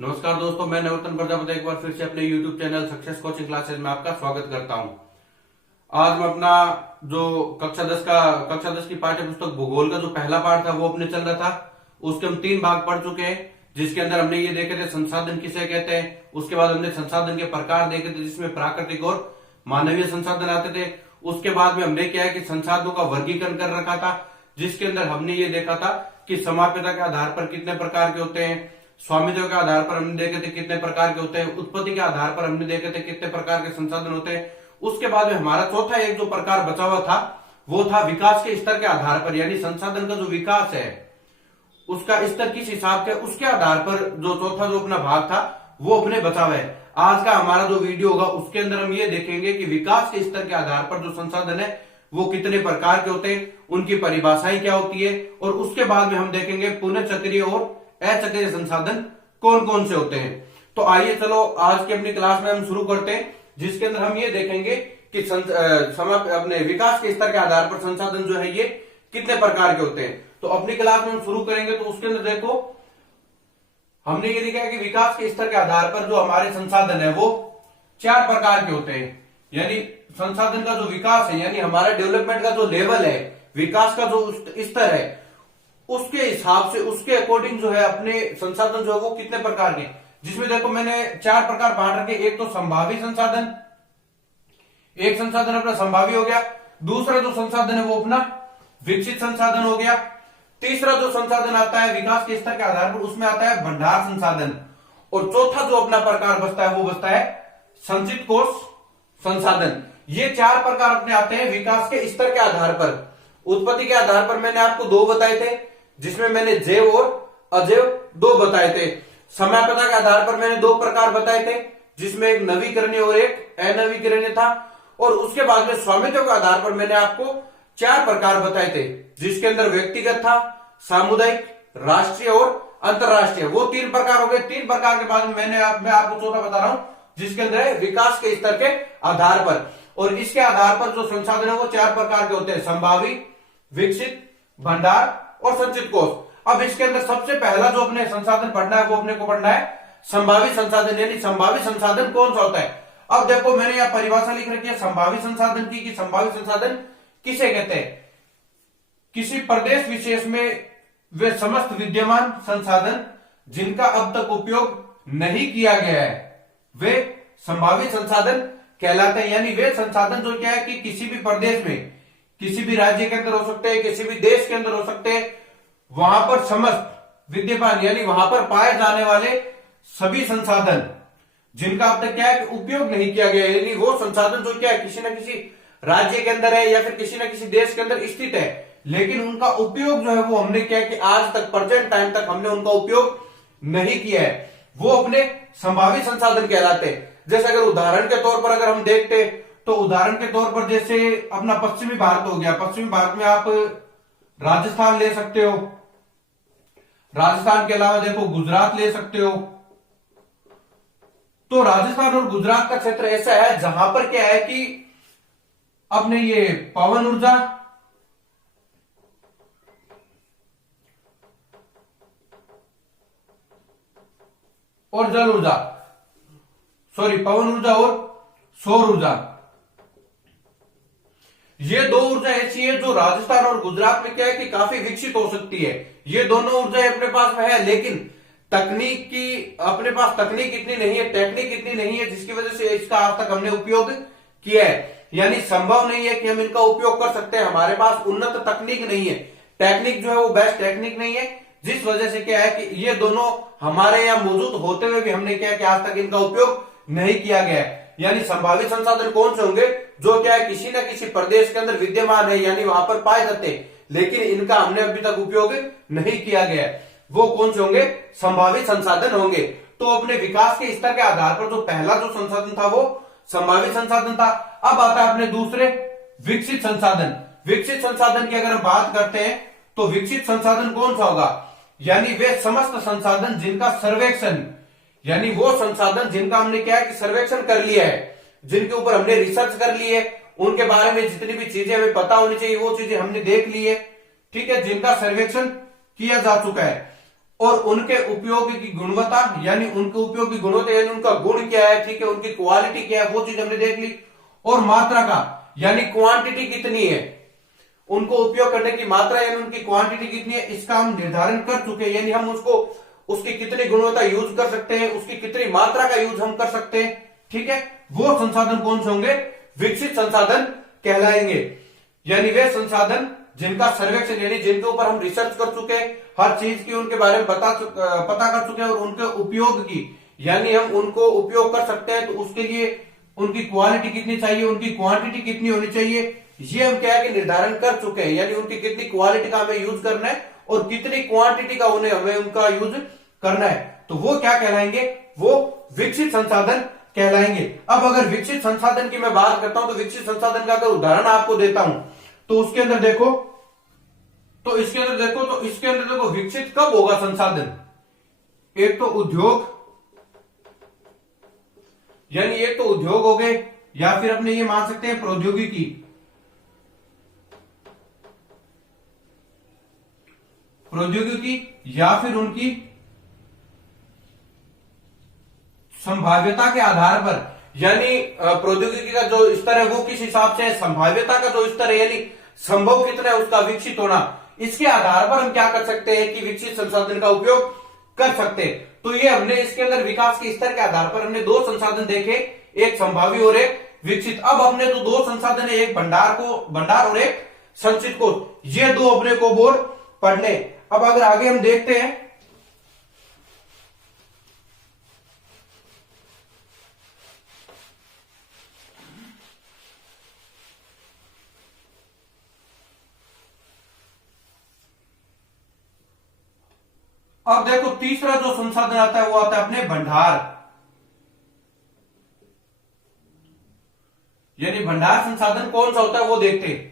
नमस्कार दोस्तों, मैं नवरत्न प्रजापति एक बार फिर से अपने YouTube channel success coaching classes में आपका स्वागत करता हूं। आज मैं अपना जो कक्षा 10 की पाठ्य पुस्तक भूगोल का जो पहला पाठ था वो अपने चल रहा था। उसके हम 3 भाग पढ़ चुके हैं, जिसके अंदर हमने ये देखे थे संसाधन किसे कहते हैं। उसके बाद हमने संसाधन के प्रकार देखे थे, जिसमें प्राकृतिक और मानवीय संसाधन आते थे। उसके बाद में हमने क्या है कि संसाधनों का वर्गीकरण कर रखा था, जिसके अंदर हमने ये देखा था कि समाप्यता के आधार पर कितने प्रकार के होते हैं, स्वामित्व के आधार पर हमने देखे थे कितने प्रकार के होते हैं, उत्पत्ति के आधार पर हमने देखे थे कितने प्रकार के संसाधन होते हैं। उसके बाद में हमारा चौथा एक जो प्रकार बचा हुआ था वो था विकास के स्तर के आधार पर, यानी संसाधन का जो विकास है उसका स्तर किस हिसाब से, उसके आधार पर जो चौथा जो अपना भाग था वो अपने बचा हुआ है। आज का हमारा जो वीडियो होगा उसके अंदर हम ये देखेंगे कि विकास के स्तर के आधार पर जो संसाधन है वो कितने प्रकार के होते हैं, उनकी परिभाषाएं क्या होती है, और उसके बाद में हम देखेंगे पुनः चक्रीय और अचक्रीय संसाधन कौन कौन से होते हैं। तो आइए चलो आज की अपनी क्लास में हम शुरू करते हैं, जिसके अंदर हम ये देखेंगे कि अपने विकास के स्तर के आधार पर संसाधन जो है ये कितने प्रकार के होते हैं। तो अपनी क्लास में हम शुरू करेंगे तो उसके अंदर देखो हमने ये देखा है कि विकास के स्तर के आधार पर जो हमारे संसाधन है वो 4 प्रकार के होते हैं। यानी संसाधन का जो विकास है, यानी हमारा डेवलपमेंट का जो लेवल है, विकास का जो स्तर है, उसके हिसाब से उसके अकॉर्डिंग जो है अपने संसाधन जो है वो कितने प्रकार के, जिसमें देखो मैंने 4 प्रकार बांट रखे। एक तो संभावी संसाधन, एक संसाधन अपना संभावी हो गया। दूसरा जो संसाधन है वो अपना विकसित संसाधन हो गया। तीसरा जो संसाधन आता है विकास के स्तर के आधार पर उसमें आता है भंडार संसाधन। और चौथा जो अपना प्रकार बचता है वो बचता है संचित कोष संसाधन। ये 4 प्रकार अपने आते हैं विकास के स्तर के आधार पर। उत्पत्ति के आधार पर मैंने आपको 2 बताए थे, जिसमें मैंने जैव और अजैव 2 बताए थे। समयापता के आधार पर मैंने 2 प्रकार बताए थे, जिसमें एक नवीकरणीय और एक अनवीकरणीय था। और उसके बाद में स्वामित्व के आधार पर मैंने आपको 4 प्रकार बताए थे, जिसके अंदर व्यक्तिगत था, सामुदायिक, राष्ट्रीय और अंतरराष्ट्रीय। वो 3 प्रकार हो गए। 3 प्रकार के बाद मैं आपको चौथा बता रहा हूं, जिसके अंदर है विकास के स्तर के आधार पर। और इसके आधार पर जो संसाधन है वो 4 प्रकार के होते हैं, संभावी, विकसित, भंडार और संचित कोष। अब इसके अंदर सबसे पहला जो अपने संसाधन पढ़ना है वो अपने को पढ़ना है संभावी संसाधन। यानी संभावी संसाधन कौन सा होता है। अब देखो मैंने यहां परिभाषा लिख रखी है संभावी संसाधन की, कि संभावी संसाधन किसे कहते हैं। किसी प्रदेश विशेष में वे समस्त विद्यमान संसाधन जिनका अब तक उपयोग नहीं किया गया है वे संभावी संसाधन कहलाते हैं। यानी वे संसाधन जो क्या है कि किसी भी प्रदेश में, किसी भी राज्य के अंदर हो सकते हैं, किसी भी देश के अंदर हो सकते हैं, वहां पर समस्त विद्यमान यानी वहां पर पाए जाने वाले सभी संसाधन जिनका अब तक क्या है कि उपयोग नहीं किया गया, यानी वो संसाधन जो क्या है किसी न किसी राज्य के अंदर है या फिर किसी न किसी देश के अंदर स्थित है, लेकिन उनका उपयोग जो है वो हमने क्या है कि आज तक प्रेजेंट टाइम तक हमने उनका उपयोग नहीं किया है, वो अपने संभावी संसाधन कहलाते हैं। जैसे अगर उदाहरण के तौर पर अगर हम देखते तो उदाहरण के तौर पर जैसे अपना पश्चिमी भारत हो गया। पश्चिमी भारत में आप राजस्थान ले सकते हो, राजस्थान के अलावा देखो गुजरात ले सकते हो। तो राजस्थान और गुजरात का क्षेत्र ऐसा है जहां पर क्या है कि अपने ये पवन ऊर्जा और जल ऊर्जा, पवन ऊर्जा और सौर ऊर्जा, ये 2 ऊर्जा ऐसी है जो राजस्थान और गुजरात में क्या है कि काफी विकसित हो सकती है। ये दोनों ऊर्जा अपने पास में है, लेकिन तकनीक की अपने पास तकनीक इतनी नहीं है, टेक्निक इतनी नहीं है, जिसकी वजह से इसका आज तक हमने उपयोग किया है। यानी संभव नहीं है कि हम इनका उपयोग कर सकते हैं। हमारे पास उन्नत तकनीक नहीं है, टेक्निक जो है वो बेस्ट टेक्निक नहीं है, जिस वजह से क्या है कि ये दोनों हमारे यहां मौजूद होते हुए भी हमने क्या है कि आज तक इनका उपयोग नहीं किया गया है। यानी संभावित संसाधन कौन से होंगे जो क्या है किसी न किसी प्रदेश के अंदर विद्यमान है, यानी वहां पर पाए जाते हैं, लेकिन इनका हमने अभी तक उपयोग नहीं किया गया है, वो कौन से होंगे, संभावित संसाधन होंगे। तो अपने विकास के स्तर के आधार पर जो पहला जो संसाधन था वो संभावित संसाधन था। अब आता है अपने दूसरे विकसित संसाधन। विकसित संसाधन की अगर हम बात करते हैं तो विकसित संसाधन कौन सा होगा, यानी वे समस्त संसाधन जिनका सर्वेक्षण, यानी वो संसाधन जिनका हमने क्या है कि सर्वेक्षण कर लिया है, जिनके ऊपर हमने रिसर्च कर ली है, उनके बारे में जितनी भी चीजें हमें पता होनी चाहिए वो चीजें हमने देख ली है, ठीक है, जिनका सर्वेक्षण किया जा चुका है, और उनके उपयोग की गुणवत्ता, यानी उनके उपयोग की गुणवत्ता यानी उनका गुण क्या है, ठीक है, उनकी क्वालिटी क्या है, वो चीज हमने देख ली। और मात्रा का यानी क्वांटिटी कितनी है, उनको उपयोग करने की मात्रा यानी उनकी क्वांटिटी कितनी है, इसका हम निर्धारण कर चुके हैं। यानी हम उसको उसकी कितनी गुणवत्ता यूज कर सकते हैं, उसकी कितनी मात्रा का यूज हम कर सकते हैं, ठीक है। वो संसाधन कौन से होंगे, विकसित संसाधन कहलाएंगे। यानी वे संसाधन जिनका सर्वेक्षण यानी जिनके ऊपर हम रिसर्च कर चुके हैं, हर चीज की उनके बारे में पता कर चुके हैं, और उनके उपयोग की यानी हम उनको उपयोग कर सकते हैं, तो उसके लिए उनकी क्वालिटी कितनी चाहिए, उनकी क्वांटिटी कितनी होनी चाहिए, ये हम क्या है कि निर्धारण कर चुके हैं। यानी उनकी कितनी क्वालिटी का हमें यूज करना है और कितनी क्वांटिटी का उन्हें हमें उनका यूज करना है, तो वो क्या कहलाएंगे, वो विकसित संसाधन कहलाएंगे। अब अगर विकसित संसाधन की मैं बात करता हूं, तो विकसित संसाधन का अगर उदाहरण आपको देता हूं, तो उसके अंदर देखो, तो इसके अंदर देखो विकसित कब होगा संसाधन, एक तो उद्योग, यानी एक तो उद्योग हो गए, या फिर अपने ये मान सकते हैं प्रौद्योगिकी, या फिर उनकी संभाव्यता के आधार पर, यानी प्रौद्योगिकी का जो स्तर है वो किस हिसाब से है, संभाव्यता का जो स्तर है यानी संभव कितना है उसका विकसित होना, इसके आधार पर हम क्या कर सकते हैं कि विकसित संसाधन का उपयोग कर सकते हैं। तो ये हमने इसके अंदर विकास के स्तर के आधार पर हमने दो संसाधन देखे, एक संभावी और एक विकसित। अब हमने तो दो संसाधन है, एक भंडार और एक संचित कोष, ये दो अपने को बोर्ड पढ़ ले। अब अगर आगे हम देखते हैं, अब देखो तीसरा जो संसाधन आता है वो आता है अपने भंडार, यानी भंडार संसाधन कौन सा होता है वो देखते हैं।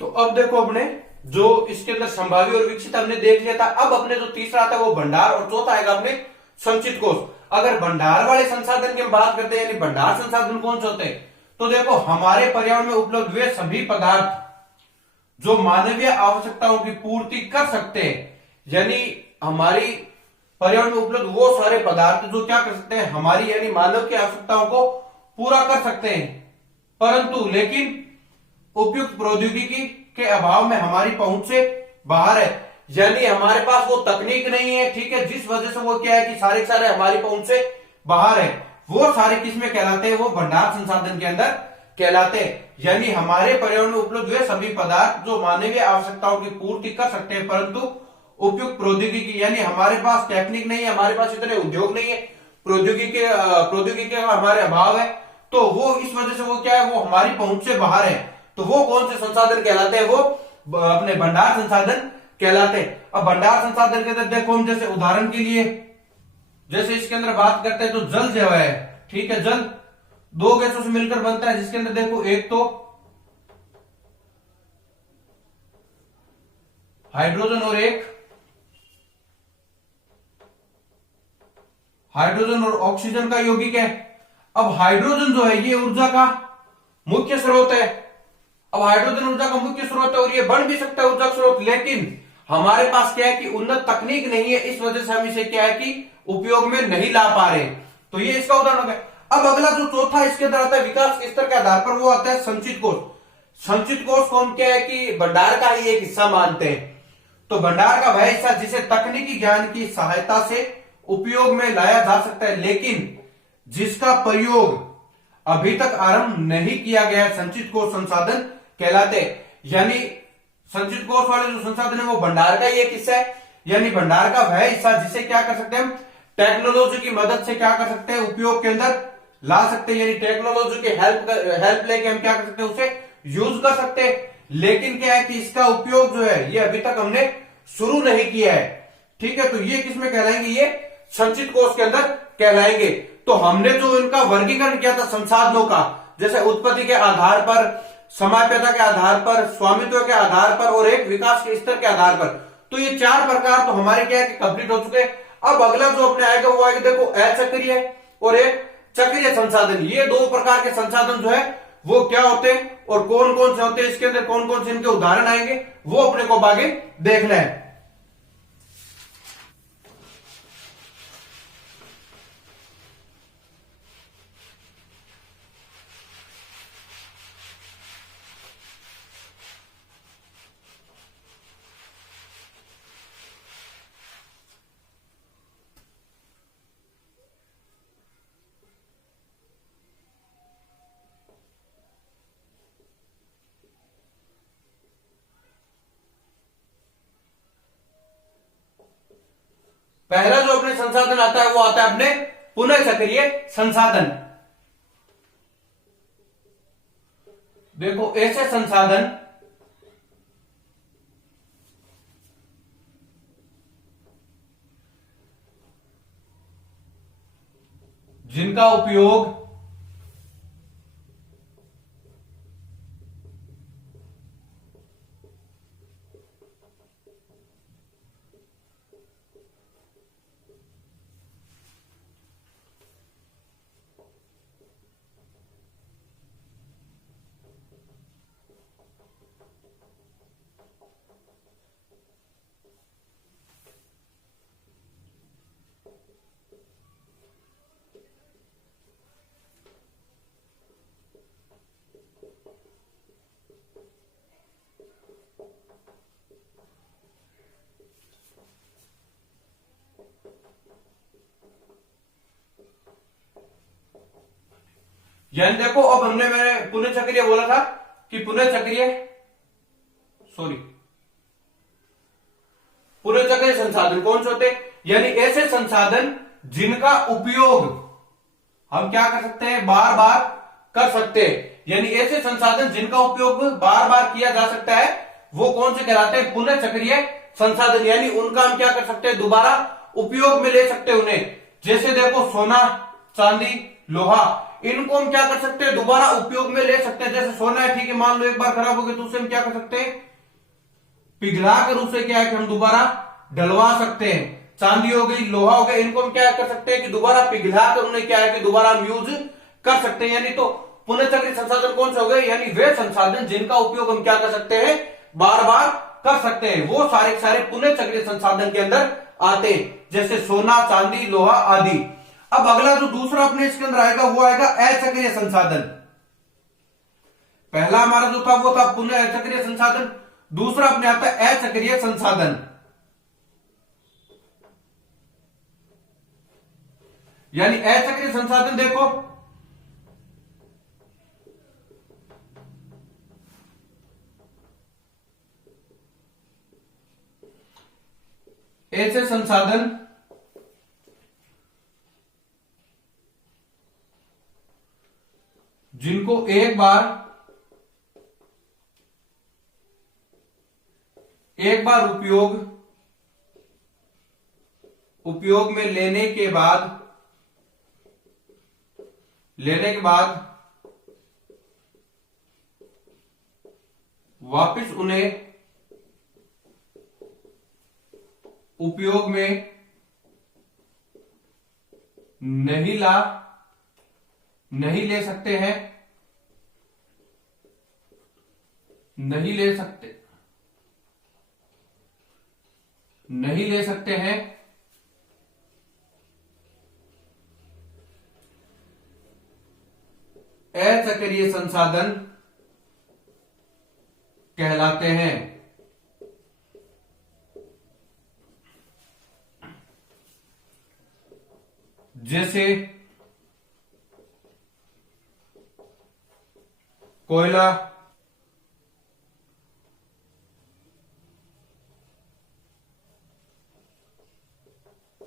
तो अब देखो अपने जो इसके अंदर संभावी और विकसित हमने देख लिया था। अब अपने जो तीसरा आता है वो भंडार और चौथा आएगा अपने संचित कोष। अगर भंडार वाले संसाधन की हम बात करते हैं, यानी भंडार संसाधन कौन से होते हैं, तो देखो हमारे पर्यावरण में उपलब्ध वे सभी पदार्थ जो मानवीय आवश्यकताओं की पूर्ति कर सकते हैं, यानी हमारी पर्यावरण में उपलब्ध वो सारे पदार्थ जो क्या कर सकते हैं, हमारी यानी मानव की आवश्यकताओं को पूरा कर सकते हैं, परंतु लेकिन उपयुक्त प्रौद्योगिकी के अभाव में हमारी पहुंच से बाहर है, यानी हमारे पास वो तकनीक नहीं है, ठीक है, जिस वजह से वो क्या है कि सारे सारे हमारी पहुंच से बाहर है। वो सारे किसमें कहलाते हैं, वो भंडार संसाधन के अंदर कहलाते हैं। यानी हमारे पर्यावरण में उपलब्ध हुए सभी पदार्थ जो मानवीय आवश्यकताओं की पूर्ति कर सकते हैं, परंतु उपयुक्त प्रौद्योगिकी, यानी हमारे पास टेक्निक नहीं है, हमारे पास इतने उद्योग नहीं है, प्रौद्योगिकी का हमारे अभाव है, तो वो इस वजह से वो क्या है, वो हमारी पहुंच से बाहर है। तो वो कौन से संसाधन कहलाते हैं, वो अपने भंडार संसाधन कहलाते हैं। अब भंडार संसाधन के अंदर देखो हम जैसे उदाहरण के लिए जैसे इसके अंदर बात करते हैं तो जल जो है, ठीक है, जल दो गैसों से मिलकर बनता है, जिसके अंदर देखो एक तो हाइड्रोजन और एक हाइड्रोजन और ऑक्सीजन का यौगिक है। अब हाइड्रोजन जो है ये ऊर्जा का मुख्य स्रोत है। अब हाइड्रोजन ऊर्जा का मुख्य स्रोत है और ये बन भी सकता है ऊर्जा स्रोत, लेकिन हमारे पास क्या है कि उन्नत तकनीक नहीं है, इस वजह से हम इसे क्या है कि उपयोग में नहीं ला पा रहे। तो ये इसका उदाहरण हो गया। अब अगला जो चौथा इसके अंदर आता है विकास के स्तर के आधार पर, वो आता है संचित कोष। संचित कोष को हम क्या है कि भंडार का ही एक हिस्सा मानते हैं। तो भंडार का वह हिस्सा जिसे तकनीकी ज्ञान की सहायता से उपयोग में लाया जा सकता है, लेकिन जिसका प्रयोग अभी तक आरंभ नहीं किया गया, संचित कोष संसाधन कहलाते। यानी संचित कोष वाले जो संसाधन है वो भंडार का ही एक हिस्सा है, यानी भंडार का वह हिस्सा जिसे क्या कर सकते हैं हम टेक्नोलॉजी की मदद से क्या कर सकते हैं, उपयोग के अंदर ला सकते हैं, यानी टेक्नोलॉजी की हेल्प लेके हम क्या कर सकते हैं, उसे यूज कर सकते हैं। लेकिन क्या है कि इसका उपयोग जो है ये अभी तक हमने शुरू नहीं किया है, ठीक है। तो ये किसमें कहलाएंगे, ये संचित कोष के अंदर कहलाएंगे। तो हमने जो इनका वर्गीकरण किया था संसाधनों का, जैसे उत्पत्ति के आधार पर, समाप्यता के आधार पर, स्वामित्व के आधार पर और एक विकास के स्तर के आधार पर, तो ये चार प्रकार तो हमारे क्या है कि कंप्लीट हो चुके हैं। अब अगला जो अपने आएगा वो आएगा देखो अचक्रीय और एक चक्रीय संसाधन। ये दो प्रकार के संसाधन जो है वो क्या होते हैं और कौन कौन से होते हैं, इसके अंदर कौन कौन से इनके उदाहरण आएंगे वो अपने को आगे देखना है। पहला जो अपने संसाधन आता है वो आता है अपने पुनः चक्रीय संसाधन। देखो ऐसे संसाधन जिनका उपयोग यानी देखो अब मैंने पुनः चक्रीय बोला था कि पुनः चक्रीय पुनर्चक्रीय संसाधन कौन से होते हैं? यानी ऐसे संसाधन जिनका उपयोग हम क्या कर सकते हैं, बार बार कर सकते हैं। यानी ऐसे संसाधन जिनका उपयोग बार बार किया जा सकता है वो कौन से कहलाते हैं? पुनर्चक्रीय संसाधन। यानी उनका हम क्या कर सकते हैं, दोबारा उपयोग में ले सकते हैं उन्हें। जैसे देखो सोना, चांदी, लोहा, इनको हम क्या कर सकते हैं, दोबारा उपयोग में ले सकते हैं। जैसे सोना है, ठीक है, मान लो एक बार खराब हो गया तो उसे हम क्या कर सकते हैं, पिघला कर उसे क्या है कि हम दोबारा डलवा सकते हैं। चांदी हो गई, लोहा हो गया, इनको हम क्या कर सकते हैं कि दोबारा पिघला कर उन्हें क्या है कि दोबारा हम यूज कर सकते हैं। यानी तो पुनर्चक्रिय संसाधन कौन से हो गए? यानी वे संसाधन जिनका उपयोग हम क्या कर सकते हैं, बार बार कर सकते हैं, वो सारे सारे पुनर्चक्रिय संसाधन के अंदर आते हैं। जैसे सोना, चांदी, लोहा आदि। अब अगला जो दूसरा अपने इसके अंदर आएगा वो आएगा अचक्रिय संसाधन। पहला हमारा जो था वो था पुनर्चक्रिय संसाधन, दूसरा अपने आता है अचक्रिय संसाधन। यानी अचक्रिय संसाधन देखो, ऐसे संसाधन जिनको एक बार उपयोग में लेने के बाद वापस उन्हें उपयोग में नहीं ले सकते हैं, नहीं ले सकते हैं, अचक्रिय संसाधन कहलाते हैं। जैसे कोयला,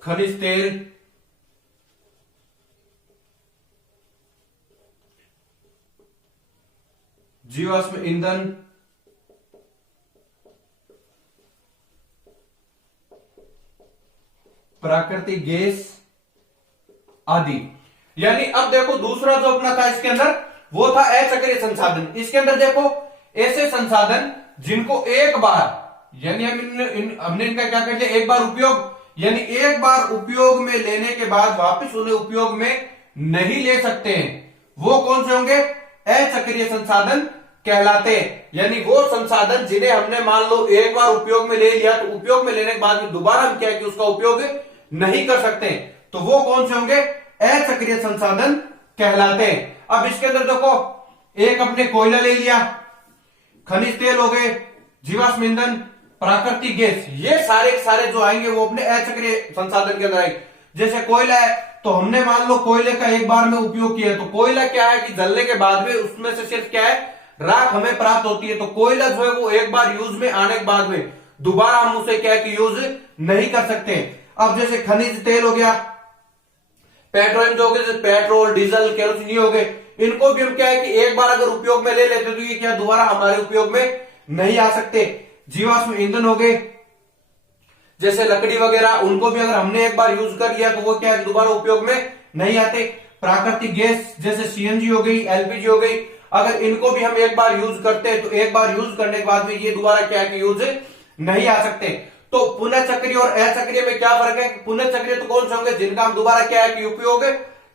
खनिज तेल, जीवाश्म ईंधन, प्राकृतिक गैस आदि। यानी अब देखो दूसरा जो अपना था इसके अंदर वो था अचक्रिय संसाधन। इसके अंदर देखो ऐसे संसाधन जिनको एक बार, यानी हमने इनका क्या कर लिया, एक बार उपयोग, यानी एक बार उपयोग में लेने के बाद वापस उन्हें उपयोग में नहीं ले सकते हैं, वो कौन से होंगे? अचक्रिय संसाधन कहलाते हैं। यानी वो संसाधन जिन्हें हमने मान लो एक बार उपयोग में ले लिया तो उपयोग में लेने के बाद दोबारा हम क्या है कि उसका उपयोग नहीं कर सकते, तो वो कौन से होंगे? अचक्रिय संसाधन कहलाते हैं। अब इसके अंदर देखो एक अपने कोयला ले लिया, खनिज तेल हो गए, जीवाश्म ईंधन, प्राकृतिक गैस, ये सारे जो आएंगे वो अपने अचक्रिय संसाधन के अंदर आएंगे। जैसे कोयला है तो हमने मान लो कोयले का एक बार में उपयोग किया, तो कोयला क्या है कि जलने के बाद में उसमें से सिर्फ क्या है, राख हमें प्राप्त होती है। तो कोयला जो है वो एक बार यूज में आने के बाद में दोबारा हम उसे क्या है कि यूज नहीं कर सकते। अब जैसे खनिज तेल हो गया, पेट्रोलियम जो हो गया, पेट्रोल, डीजल, केरोसिन हो गए, इनको भी हम क्या है कि एक बार अगर उपयोग में ले लेते तो ये क्या दोबारा हमारे उपयोग में नहीं आ सकते। जीवाश्म ईंधन हो गए, जैसे लकड़ी वगैरह, उनको भी अगर हमने एक बार यूज कर लिया तो वो क्या है दोबारा उपयोग में नहीं आते। प्राकृतिक गैस जैसे सीएनजी हो गई, एलपीजी हो गई, अगर इनको भी हम एक बार यूज करते हैं तो एक बार यूज करने के बाद में ये दोबारा क्या है कि यूज नहीं आ सकते। तो पुनर्चक्रीय और अचक्रीय में क्या फर्क है? पुनर्चक्रीय तो कौन से होंगे जिनका हम दोबारा क्या है कि उपयोग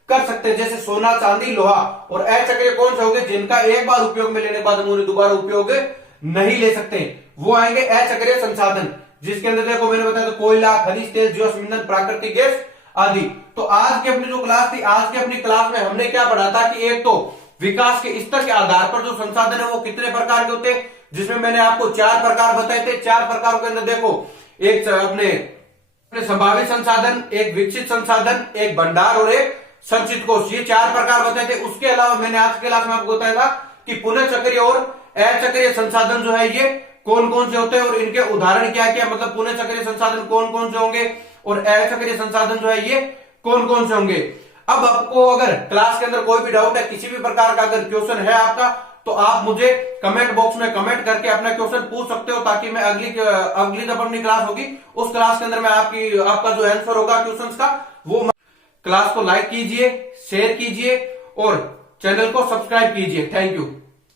कर सकते हैं, जैसे सोना, चांदी, लोहा, और अचक्रीय कौन से होंगे जिनका एक बार उपयोग में लेने के बाद हम उन्हें दोबारा उपयोग नहीं ले सकते, वो आएंगे अचक्रीय संसाधन। जिसके अंदर देखो मैंने बताया तो कोयला, खनिज तेल, जीवाश्म ईंधन, प्राकृतिक गैस आदि। तो आज की अपनी जो क्लास थी, आज की अपनी क्लास में हमने क्या पढ़ा था कि एक तो विकास के स्तर के आधार पर जो संसाधन है वो कितने प्रकार के होते हैं, जिसमें मैंने आपको 4 प्रकार बताए थे। 4 प्रकारों के अंदर देखो एक अपने संभावित संसाधन, एक विकसित संसाधन, एक भंडार और एक संचित कोष, ये 4 प्रकार बताए थे। उसके अलावा मैंने आज की क्लास में आपको बताया था कि पुनर्चक्रीय और अचक्रीय संसाधन जो है ये कौन कौन से होते हैं और इनके उदाहरण क्या क्या, मतलब पुनः चक्रीय संसाधन कौन कौन से होंगे और अचक्रीय संसाधन जो है ये कौन कौन से होंगे। अब आपको अगर क्लास के अंदर कोई भी डाउट है, किसी भी प्रकार का अगर क्वेश्चन है आपका, तो आप मुझे कमेंट बॉक्स में कमेंट करके अपना क्वेश्चन पूछ सकते हो, ताकि मैं अगली जब अपनी क्लास होगी उस क्लास के अंदर मैं आपका जो आंसर होगा क्वेश्चंस का वो। क्लास को लाइक कीजिए, शेयर कीजिए और चैनल को सब्सक्राइब कीजिए। Thank you.